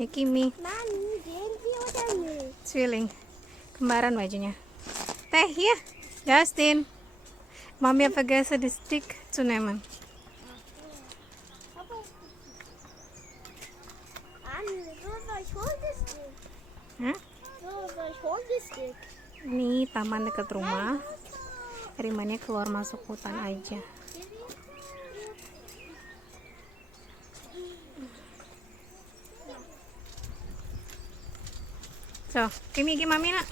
Ya Kimi. Mami, Genki udah nih. Twiling. Kembaran bajunya. Teh ya. Justin. Mami har förgasat the stick to Neman. Ich hol das Stick. Hah? Ich hol das Stick. Ini taman dekat rumah. Rimanya keluar masuk hutan aja. So, Kimi gi mami nak.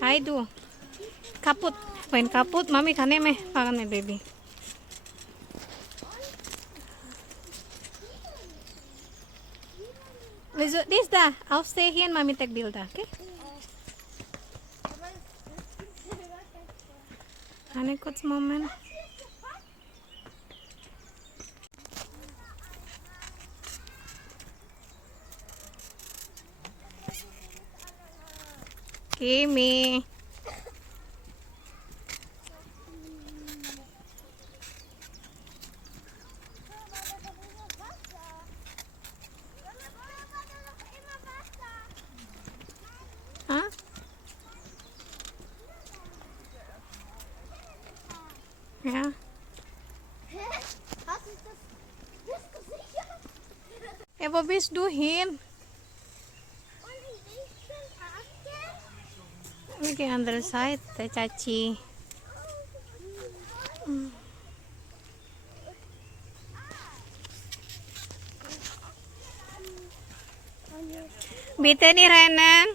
Hai du. Kaput. Main kaput, mami kane meh, pakan meh baby. Wieso this da? I'll stay here and mami take bilda, okay? Ane kurz Moment. Kimi. Hah? Ja. Hast du das? Bist du sicher? Ja, wo bist du hin? Und in welchen Akten? We ke andere side, teh Caci. Bitte nih Renan.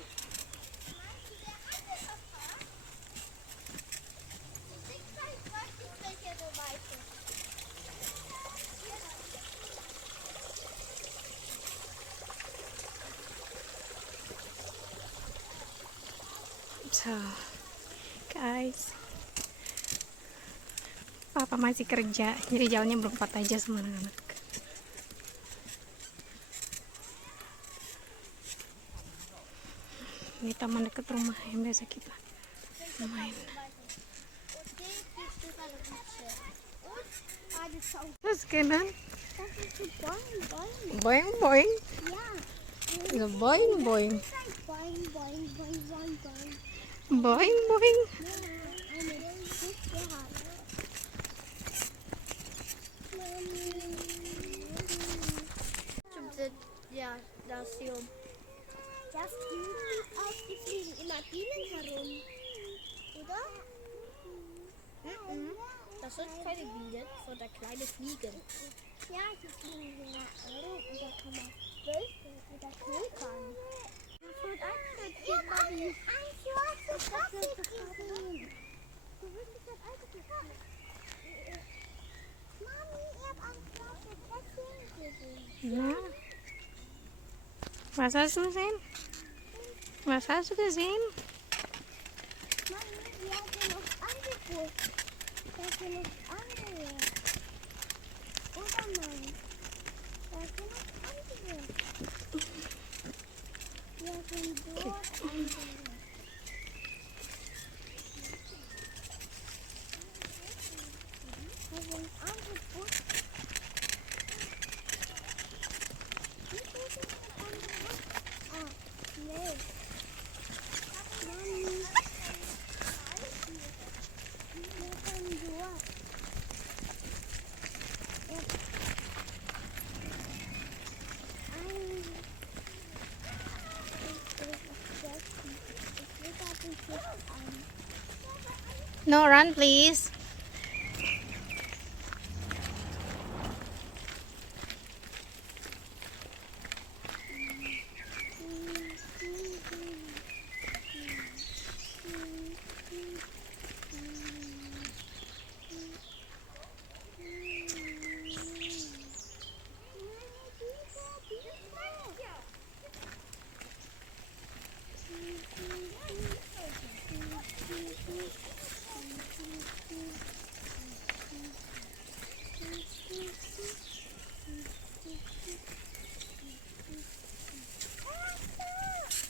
So, guys, Papa masih kerja, jadi jalannya berempat aja sama anak-anak. Ini taman dekat rumah yang biasa kita main. Terus kenan, Das ist so boing, boing. boing boing, Ja. so boing boing, Boing, boing, boing, boing, boing. boing boing. Ja, eine gute Hand. Ja, das hier. Das die fliegen immer Bienen herum. Oder? Das sind keine Bienen, sondern kleine Fliegen. Ja, die fliegen hier herum und da kann man wölfen oder knökern. Das wird eingesetzt, Mami. Du hast das gesehen. Du willst mich das alte gesehen. Mami, ich hab ein kleines Kätzchen gesehen. Ja. Was hast du gesehen? Was hast du gesehen? Mami, wir haben ja noch angeguckt. Da ist ja noch andere. Oder nein? Da ist ja noch andere. Wir sind dort andere. Da sind andere Busse. Wie viel sind das andere? Ah, nee. Mami. Wir sind dort. No, run please.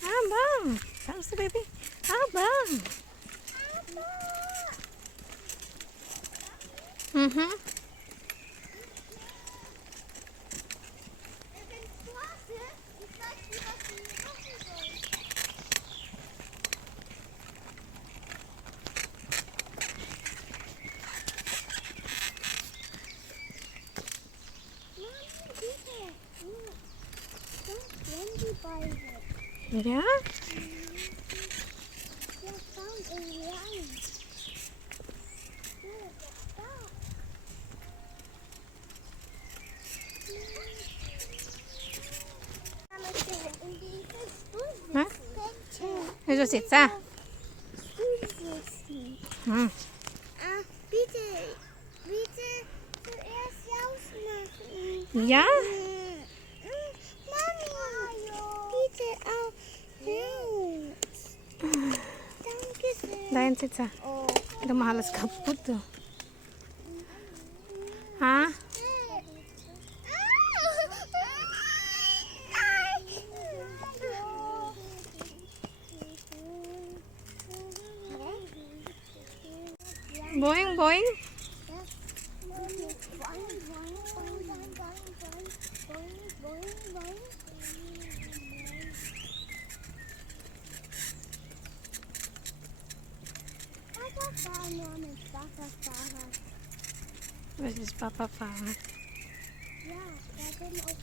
Abang, how's the baby? Abang. Ya, Der kommt irgendwie rein. Da. In dieses Stuhl Hah? sitzen. Wieso sitzt er? Stuhl sitzen. Hmm. Bitte zuerst ausmachen. Ja? Mami, bitte auch raus. Danke sehr. Dahin sitzt er. Oh. Udah mah alles kaputt tuh. Hah? Boing, boing. Was ist Papa fahren? Ja, da bin auch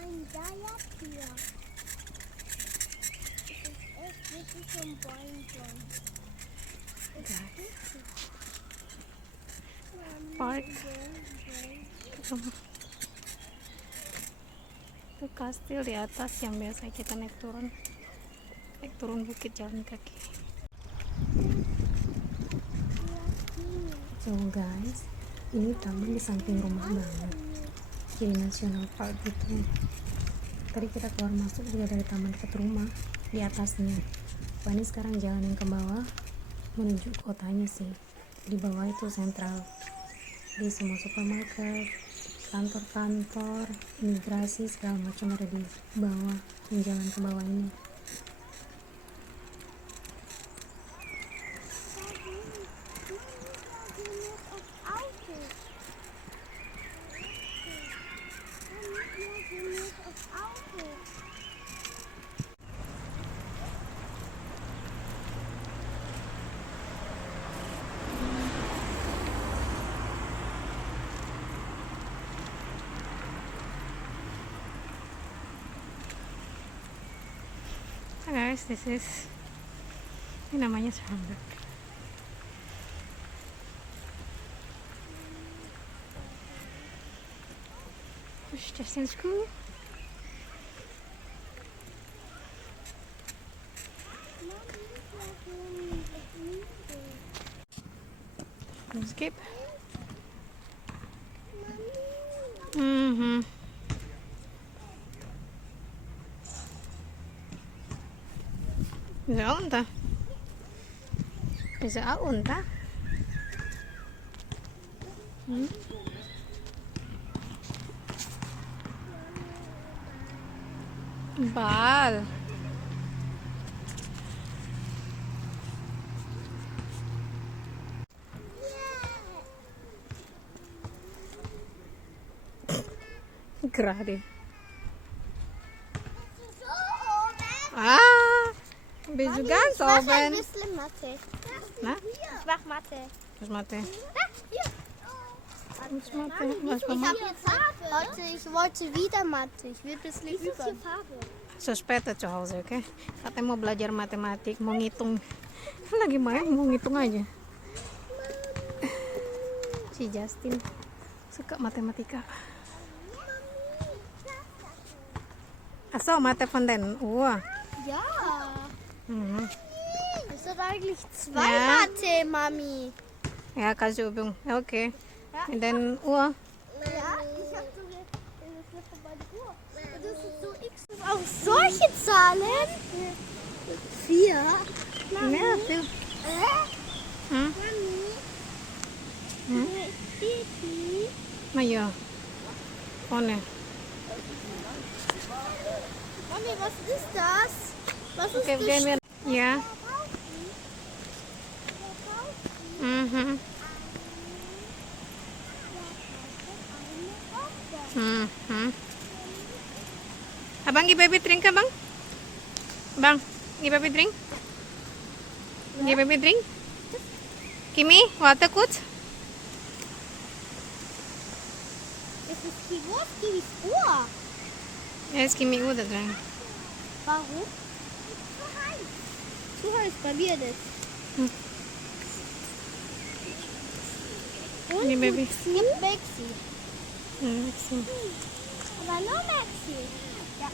ein Geier-Tier. Das ist echt wirklich so ein Boing. Park. Itu kastil di atas yang biasa kita naik turun bukit jalan kaki. So guys, ini taman di samping rumah banget, jadi national park gitu. Tadi kita keluar masuk juga dari taman dekat rumah di atasnya. Wah, ini sekarang jalan yang ke bawah menuju kotanya sih. Di bawah itu sentral, di semua supermarket, kantor-kantor, imigrasi segala macam ada di bawah, yang jalan ke bawah ini. Hi guys, ini namanya Shamrock. Terus Justin School. Skip. Bisa unta. Bisa unta. Bal. Gerade. Bist du ganz Ich mache ein oben? bisschen Mathe. Na? Ich mach Mathe. Was Mathe? Hier. Was Mathe? Was Ich Mama? habe jetzt Farbe. Ich wollte wieder Mathe. Ich will ein bisschen üben. Farbe. So später zu Hause, oke? Katanya mau belajar matematik, mau ngitung. Lagi main mau ngitung aja. Si Justin suka matematika. Achso, Mathe von den Uhr. Ja. Mhm. Das sind eigentlich zwei Ja. Mathe, Mami. Ja, kannst du üben. Okay. Und dann Uhr. Ja, ich habe so bei der Uhr. Und das ist so X. Auch solche Zahlen? 4. Mami. Ja, viel. Hm? Mami. Hm? Pipi. Maar ja. Vorne. Mami, was ist das? Was ist Okay, das? gehen wir. Ja. Mhm. Mhm. Abang, give baby drink, abang? Bang, give baby drink? Give baby drink? Kimi, water kurz? Das ist die Wurst, die ist Uhr. Jetzt Kimi Uhr da drin. Warum? zu heiß, bei mir nicht. Hm. Und Ini, baby. es gibt Maxi. Maxi. Aber nur Maxi. Ja.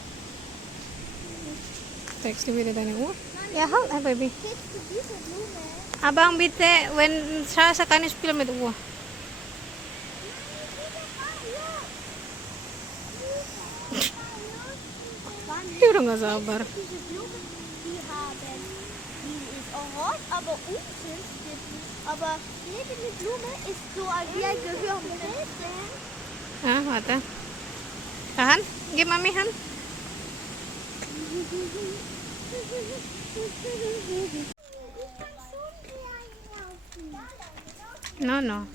Text di video tadi. Ya, hal baby. Kennst du diese Blume? Abang bitte, when sa kanis film itu. Ich udah nggak sabar. Diese Blume, die ist orange, aber unten steht, aber neben der Blume ist so wie ein Gehör. Ah, warte. Tahan, gib Mami Han. No, no.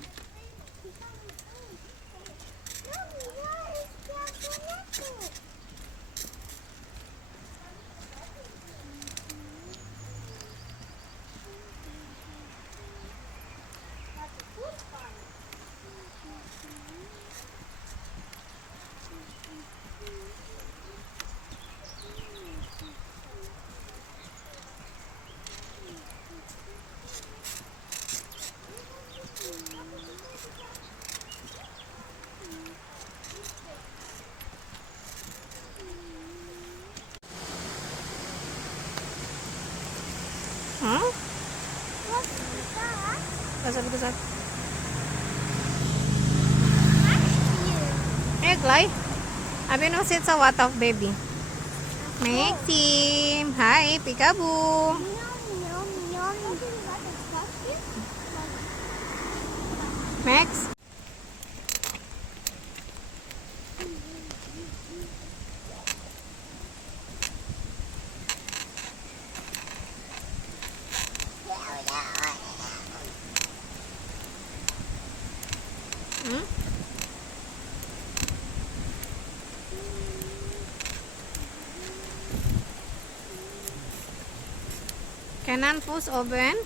Hah? Was ist das? Was habe ich gesagt? Maxi. Gleich. Abi no sit sa what of baby. Maxim. Hi, Peekaboo. Max. Hmm? Kanan push open.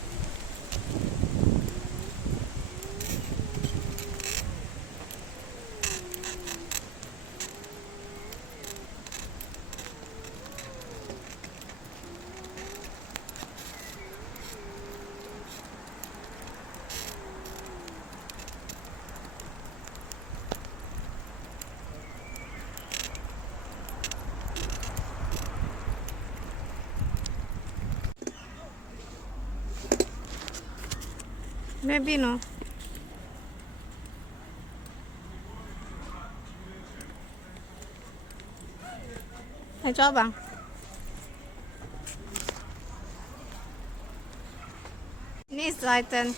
Baby no. Hãy cho bằng. Nicht Seiten.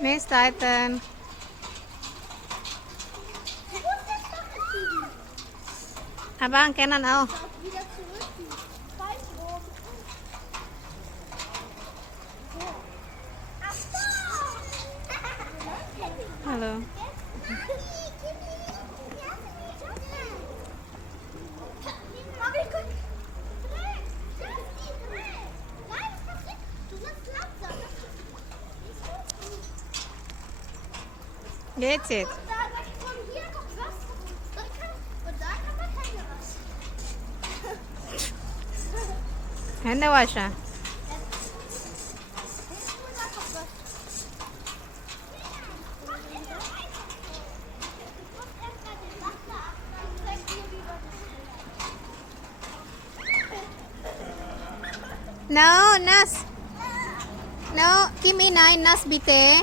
Nicht Seiten. Abang, kanan auch. Wieder zurück. Falsch rum. So. Ach so. Halo. Mami, guck. Dreh. Dreh. Nein, das passiert. Du sollst langsam. Geht's jetzt? Und da von hier kommt Wasser. Und da kann man Hände waschen. Hände waschen. Da kommt Wasser. No, Nas. No, Kimi, nein, Nas bitte.